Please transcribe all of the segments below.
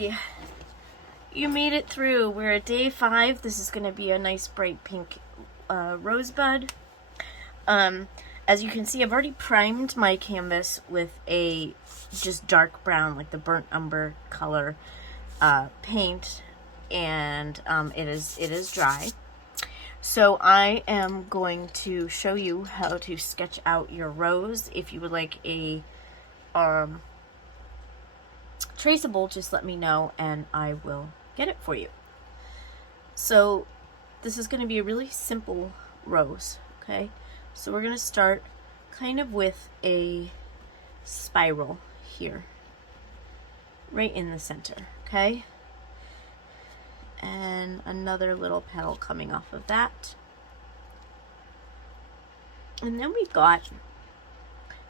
Yay! You made it through. We're at day 5. This is going to be a nice bright pink rosebud. As you can see, I've already primed my canvas with a just dark brown, like the burnt umber color paint, and it is dry. So I am going to show you how to sketch out your rose. If you would like a traceable, just let me know and I will get it for you. So this is going to be a really simple rose, okay? So we're going to start kind of with a spiral here, right in the center, okay? And another little petal coming off of that. And then we've got,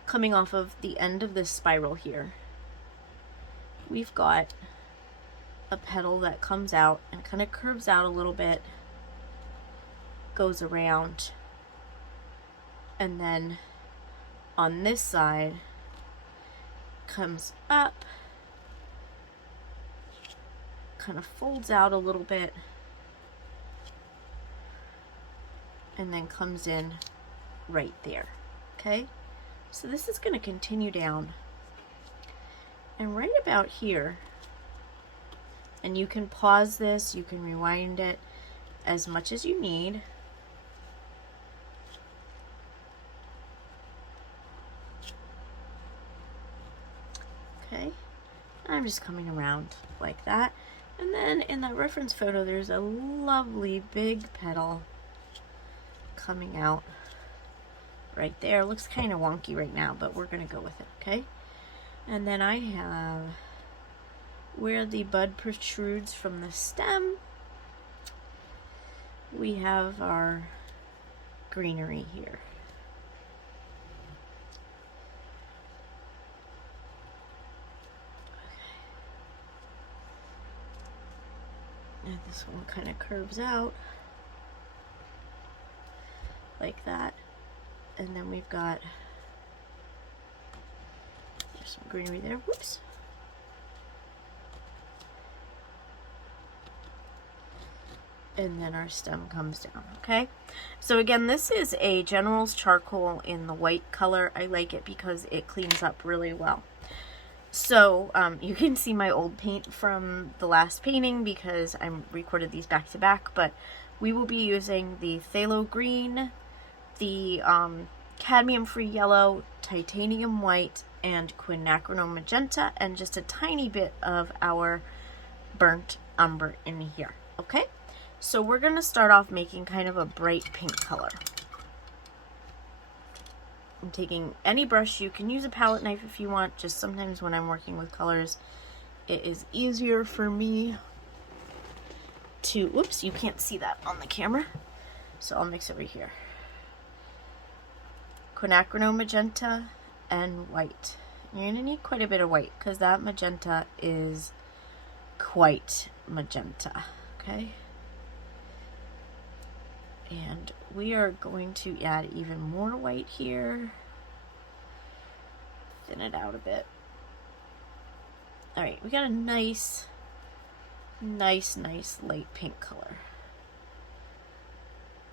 coming off of the end of this spiral here, we've got a petal that comes out and kind of curves out a little bit, goes around, and then on this side comes up, kind of folds out a little bit, and then comes in right there. Okay, so this is going to continue down, and right about here, and you can pause this, you can rewind it as much as you need. Okay, I'm just coming around like that. And then in that reference photo, there's a lovely big petal coming out right there. It looks kind of wonky right now, but we're going to go with it, okay? And then I have where the bud protrudes from the stem, we have our greenery here. And this one kind of curves out like that. And then we've got, there's some greenery there, whoops. And then our stem comes down, okay? So again, this is a General's charcoal in the white color. I like it because it cleans up really well. So you can see my old paint from the last painting because I recorded these back to back, but we will be using the phthalo green, the cadmium free yellow, titanium white, and quinacridone magenta, and just a tiny bit of our burnt umber in here, okay? So we're going to start off making kind of a bright pink color. I'm taking any brush. You can use a palette knife if you want. Just sometimes when I'm working with colors, it is easier for me to, whoops, you can't see that on the camera. So I'll mix it right here. Quinacridone magenta and white. You're going to need quite a bit of white because that magenta is quite magenta, okay? And we are going to add even more white here. Thin it out a bit. All right, we got a nice light pink color.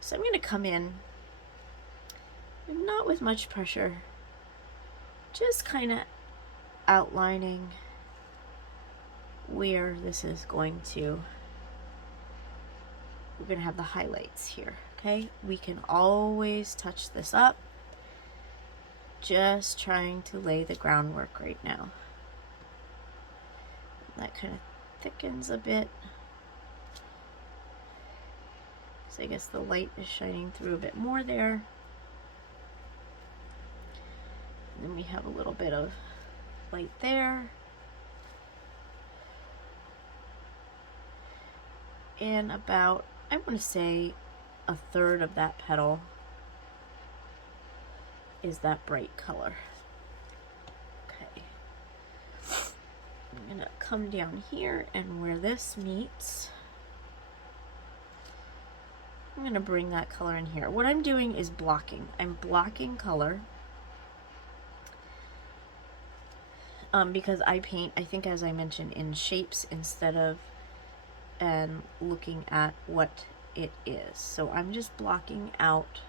So I'm going to come in, not with much pressure, just kind of outlining where this is going to, we're going to have the highlights here. Okay, we can always touch this up. Just trying to lay the groundwork right now. That kind of thickens a bit. So I guess the light is shining through a bit more there. And then we have a little bit of light there. And about, I want to say, a third of that petal is that bright color. Okay. I'm gonna come down here, and where this meets, I'm gonna bring that color in here. What I'm doing is blocking. I'm blocking color. because I paint, I think as I mentioned, in shapes instead of and looking at what it is. So I'm just blocking out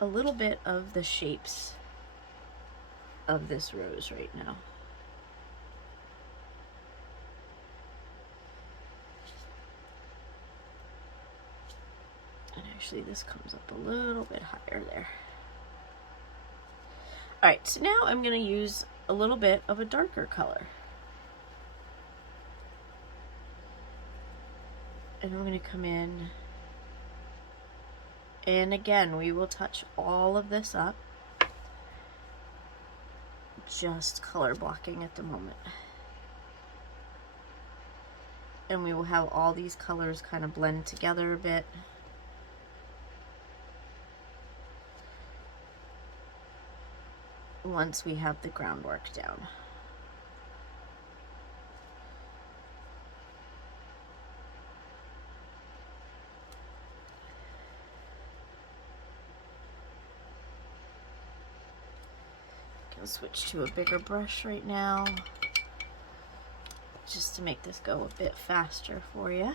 a little bit of the shapes of this rose right now. And actually this comes up a little bit higher there. Alright, so now I'm going to use a little bit of a darker color. And I'm going to come in, and again we will touch all of this up, just color blocking at the moment. And we will have all these colors kind of blend together a bit. Once we have the groundwork down. I'll switch to a bigger brush right now, just to make this go a bit faster for you.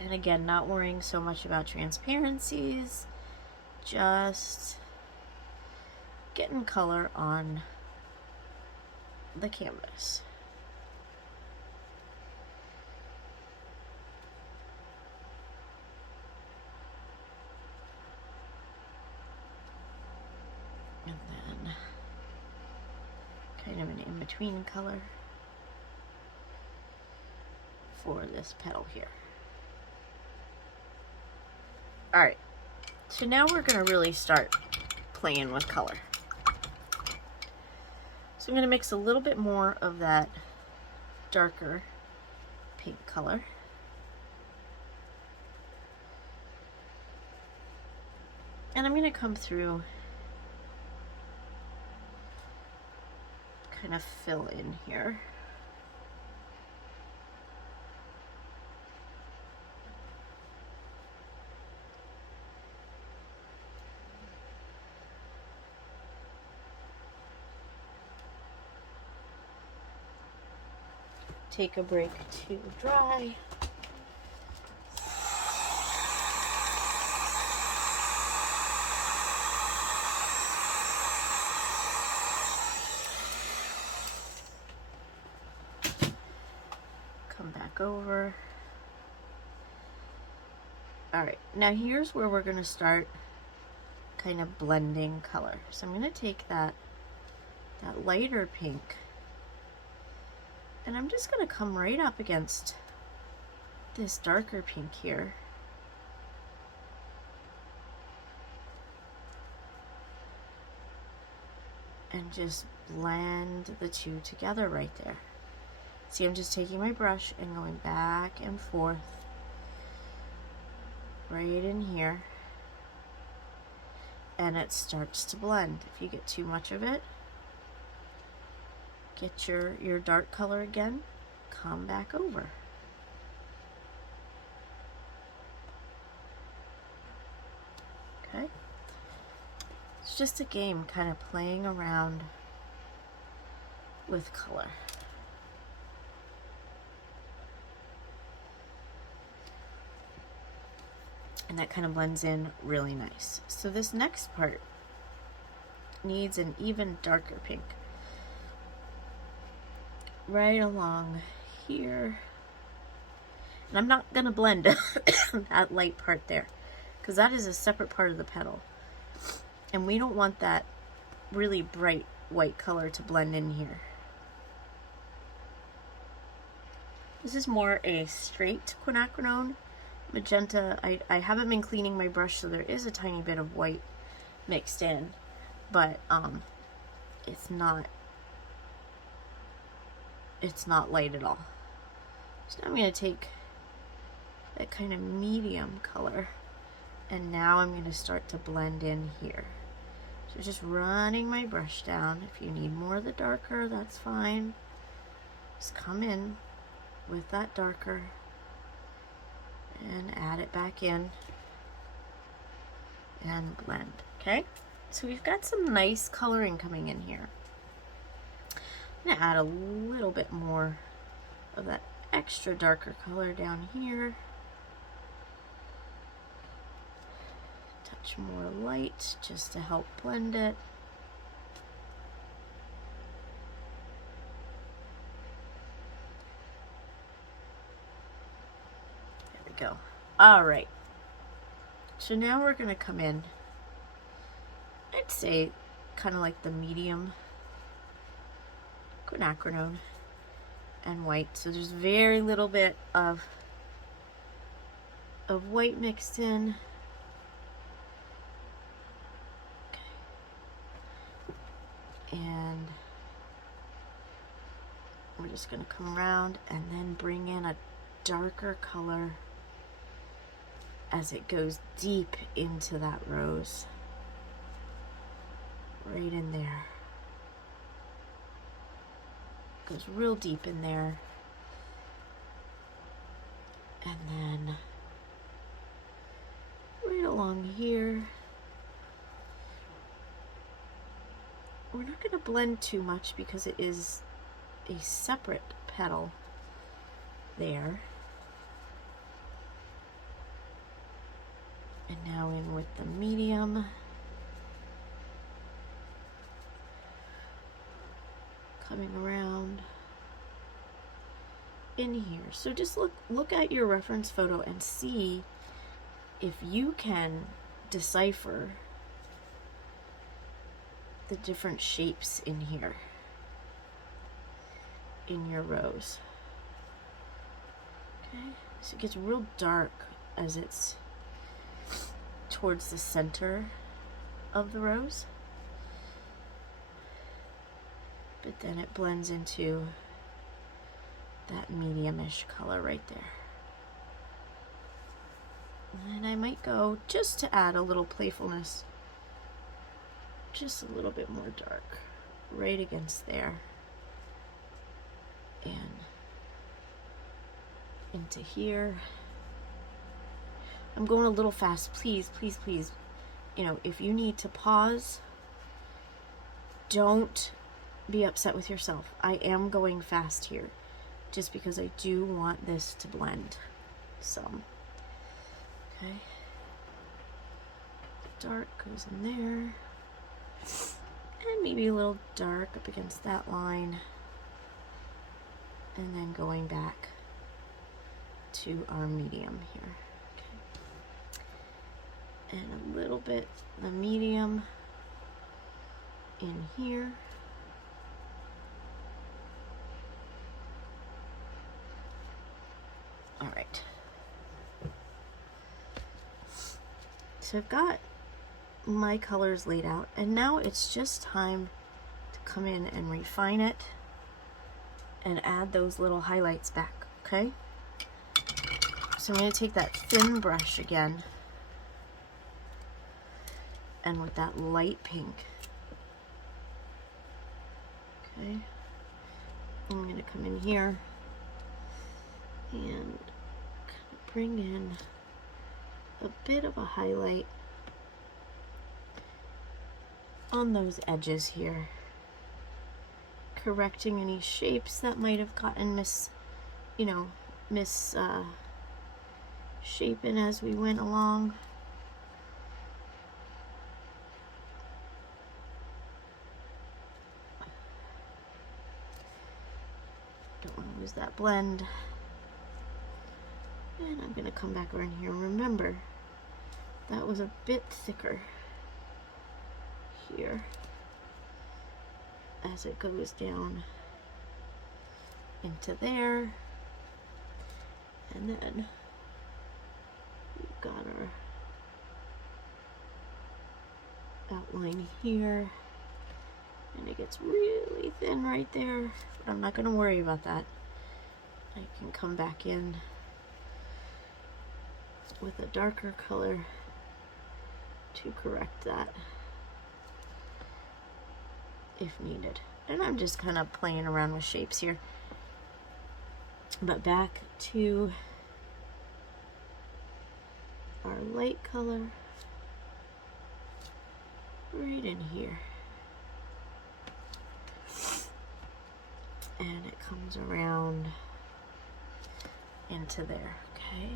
And again, not worrying so much about transparencies, just getting color on the canvas. And then kind of an in-between color for this petal here. Alright, so now we're going to really start playing with color. So I'm going to mix a little bit more of that darker pink color. And I'm going to come through, kind of fill in here. Take a break to dry. Come back over. All right, now here's where we're going to start kind of blending color. So I'm going to take that lighter pink, and I'm just going to come right up against this darker pink here. And just blend the two together right there. See, I'm just taking my brush and going back and forth right in here. And it starts to blend. If you get too much of it, get your dark color again, come back over. Okay? It's just a game kind of playing around with color. And that kind of blends in really nice. So this next part needs an even darker pink. Right along here. And I'm not going to blend that light part there, because that is a separate part of the petal. And we don't want that really bright white color to blend in here. This is more a straight quinacridone magenta. I haven't been cleaning my brush, so there is a tiny bit of white mixed in, but it's not light at all. So now I'm going to take that kind of medium color, and now I'm going to start to blend in here. So just running my brush down. If you need more of the darker, that's fine. Just come in with that darker and add it back in and blend. Okay, so we've got some nice coloring coming in here. I'm gonna add a little bit more of that extra darker color down here. Touch more light just to help blend it. There we go. All right. So now we're going to come in, I'd say kind of like the medium quinacridone and white. So there's very little bit of white mixed in. Okay. And we're just going to come around and then bring in a darker color as it goes deep into that rose. Right in there. Goes real deep in there. And then right along here. We're not going to blend too much because it is a separate petal there. And now in with the medium. Coming around in here. So just look at your reference photo and see if you can decipher the different shapes in here in your rose. Okay, so it gets real dark as it's towards the center of the rose, but then it blends into that medium-ish color right there. And I might go, just to add a little playfulness, just a little bit more dark right against there and into here. I'm going a little fast. Please, please, please, you know, if you need to pause, don't be upset with yourself. I am going fast here just because I do want this to blend some. Okay. Dark goes in there. And maybe a little dark up against that line. And then going back to our medium here. And a little bit the medium in here. All right. So I've got my colors laid out, and now it's just time to come in and refine it and add those little highlights back, okay? So I'm going to take that thin brush again, and with that light pink, okay, I'm going to come in here and kind of bring in a bit of a highlight on those edges here, correcting any shapes that might have gotten shapen as we went along. Don't want to lose that blend. And I'm going to come back around here. Remember, that was a bit thicker here as it goes down into there. And then we've got our outline here. And it gets really thin right there. But I'm not going to worry about that. I can come back in with a darker color to correct that if needed. And I'm just kind of playing around with shapes here. But back to our light color right in here. And it comes around into there, okay?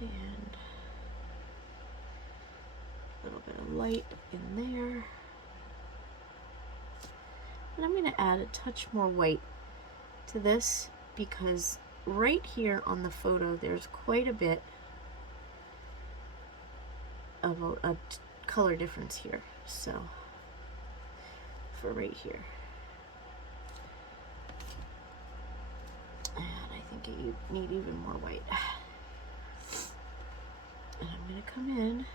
And a little bit of light in there. And I'm going to add a touch more white to this because right here on the photo there's quite a bit of a color difference here. So for right here. And I think you need even more white. And I'm going to come in,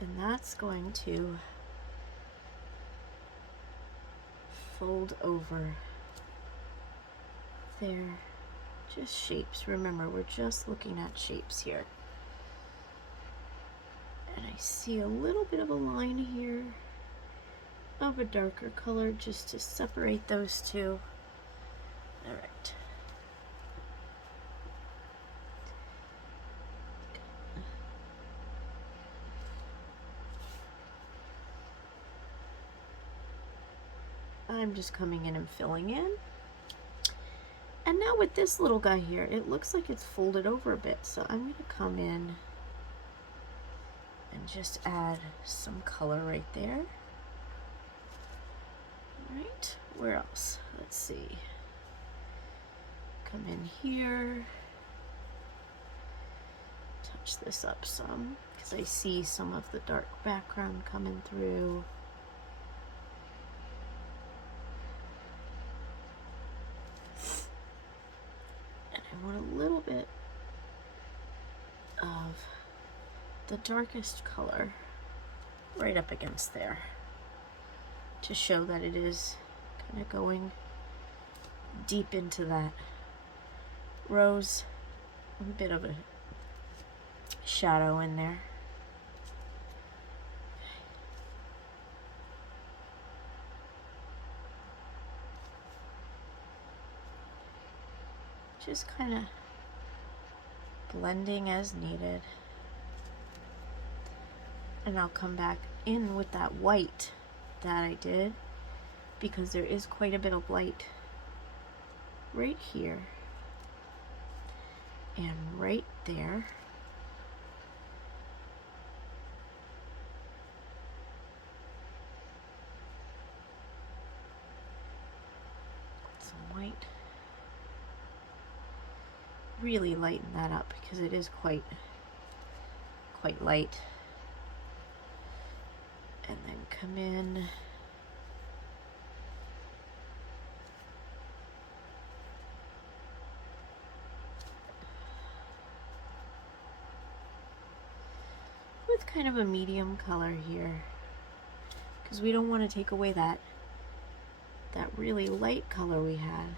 and that's going to fold over there. Just shapes. Remember, we're just looking at shapes here. And I see a little bit of a line here of a darker color just to separate those two. All right. I'm just coming in and filling in. And now with this little guy here, it looks like it's folded over a bit. So I'm going to come in and just add some color right there. All right, where else? Let's see. Come in here. Touch this up some because I see some of the dark background coming through. I want a little bit of the darkest color right up against there to show that it is kind of going deep into that rose. A bit of a shadow in there. Just kind of blending as needed. And I'll come back in with that white that I did because there is quite a bit of light right here and right there. Some white. Really lighten that up because it is quite light. And then come in with kind of a medium color here because we don't want to take away that really light color we had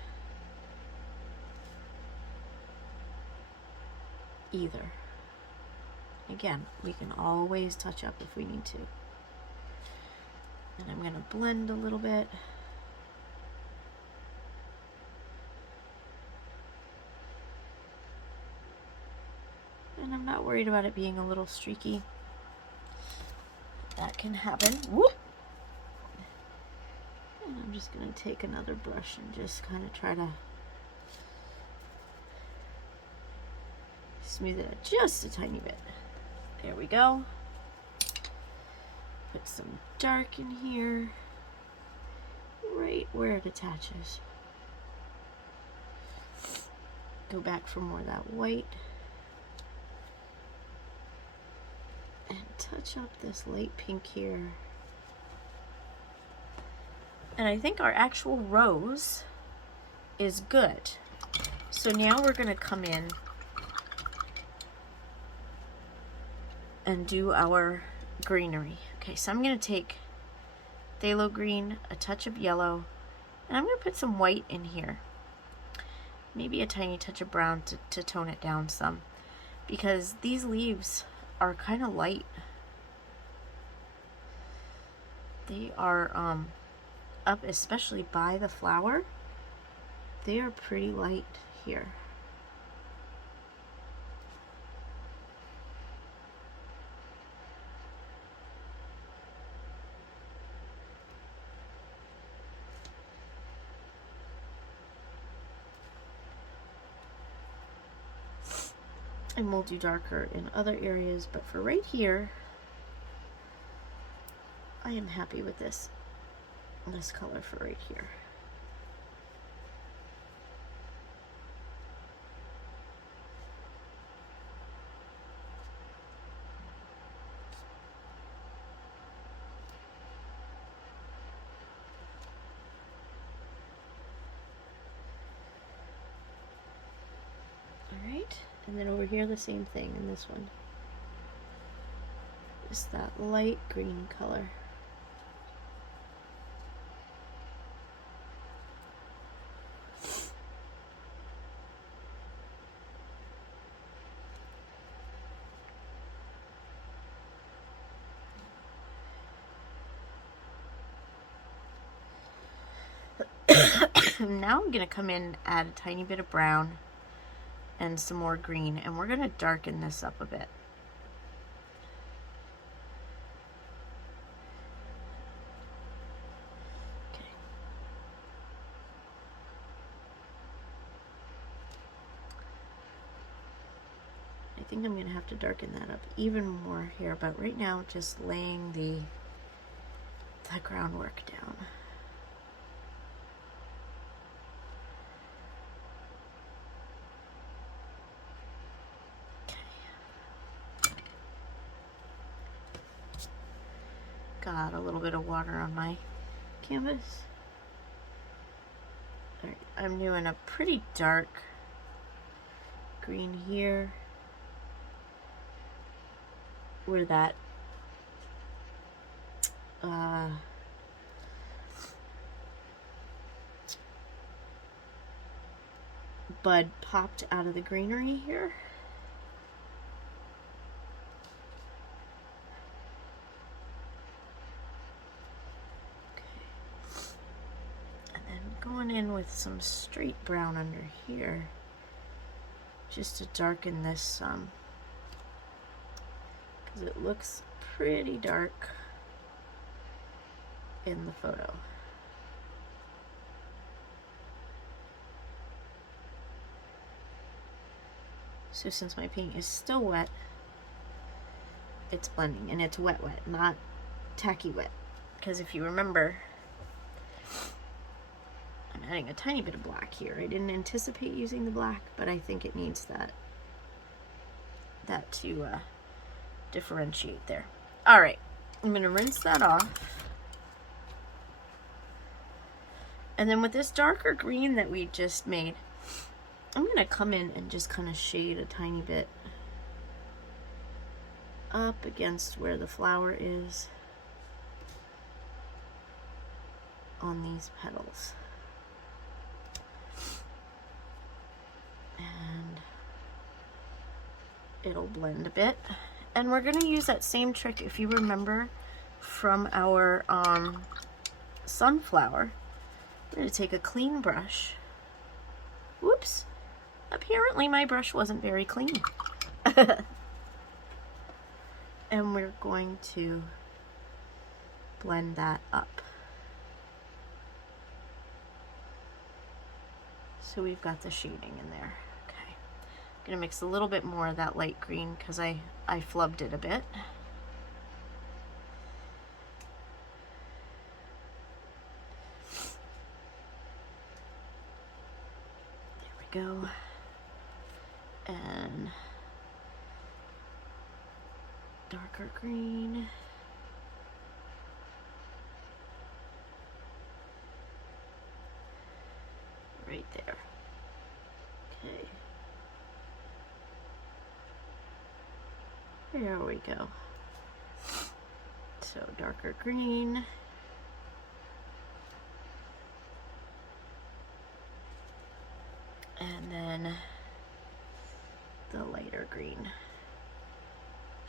either. Again, we can always touch up if we need to. And I'm going to blend a little bit. And I'm not worried about it being a little streaky. That can happen. Whoop! And I'm just going to take another brush and just kind of try to smooth it out just a tiny bit. There we go. Put some dark in here, right where it attaches. Go back for more of that white. And touch up this light pink here. And I think our actual rose is good. So now we're going to come in and do our greenery. Okay, so I'm going to take phthalo green, a touch of yellow, and I'm going to put some white in here. Maybe a tiny touch of brown to tone it down some, because these leaves are kind of light. They are up especially by the flower. they are pretty light here. And we'll do darker in other areas, but for right here, I am happy with this color for right here. Alright, and then over here the same thing in this one. Just that light green color. Now I'm going to come in, add a tiny bit of brown and some more green, and we're going to darken this up a bit. Okay. I think I'm going to have to darken that up even more here, but right now just laying the groundwork down. Got a little bit of water on my canvas. All right, I'm doing a pretty dark green here, where that bud popped out of the greenery here. Going in with some straight brown under here just to darken this some, because it looks pretty dark in the photo. So since my paint is still wet, it's blending, and it's wet, not tacky wet, because if you remember, I'm adding a tiny bit of black here. I didn't anticipate using the black, but I think it needs that to differentiate there. All right, I'm going to rinse that off. And then with this darker green that we just made, I'm going to come in and just kind of shade a tiny bit up against where the flower is on these petals. And it'll blend a bit. And we're going to use that same trick, if you remember, from our sunflower. We're going to take a clean brush. Whoops. Apparently my brush wasn't very clean. And we're going to blend that up. So we've got the shading in there. Okay. I'm going to mix a little bit more of that light green because I flubbed it a bit. There we go. And darker green. Right there. Okay. There we go. So darker green. And then the lighter green.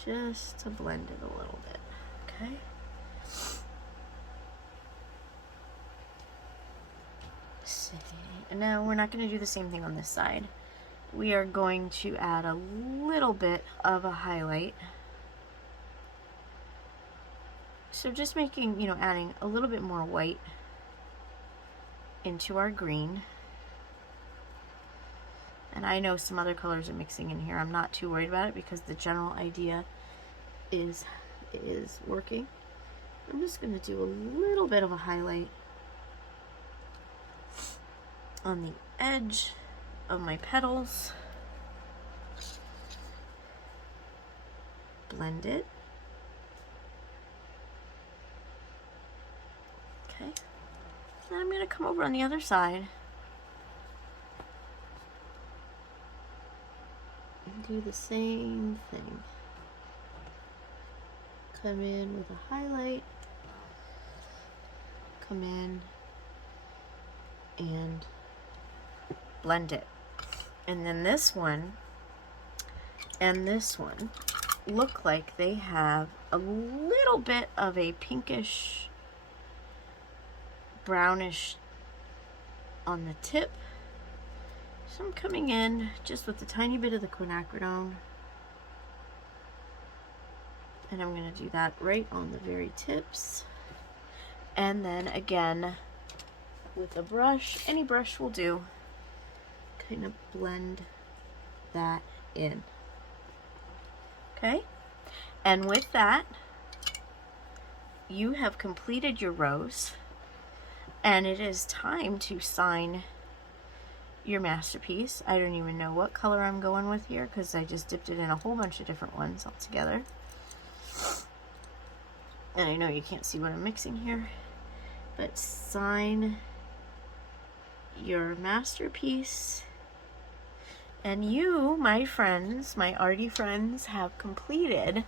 Just to blend it a little bit. Okay. Save. And now we're not going to do the same thing on this side. We are going to add a little bit of a highlight. So just making, you know, adding a little bit more white into our green. And I know some other colors are mixing in here. I'm not too worried about it because the general idea is working. I'm just going to do a little bit of a highlight on the edge of my petals. Blend it. Okay. And I'm going to come over on the other side and do the same thing. Come in with a highlight. Come in and blend it. And then this one and this one look like they have a little bit of a pinkish brownish on the tip. So I'm coming in just with a tiny bit of the quinacridone, and I'm going to do that right on the very tips. And then again with a brush, any brush will do, kind of blend that in. Okay, and with that you have completed your rose, and it is time to sign your masterpiece. I don't even know what color I'm going with here because I just dipped it in a whole bunch of different ones all together. And I know you can't see what I'm mixing here, but sign your masterpiece. And you, my friends, my arty friends, have completed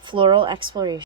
Floral Exploration.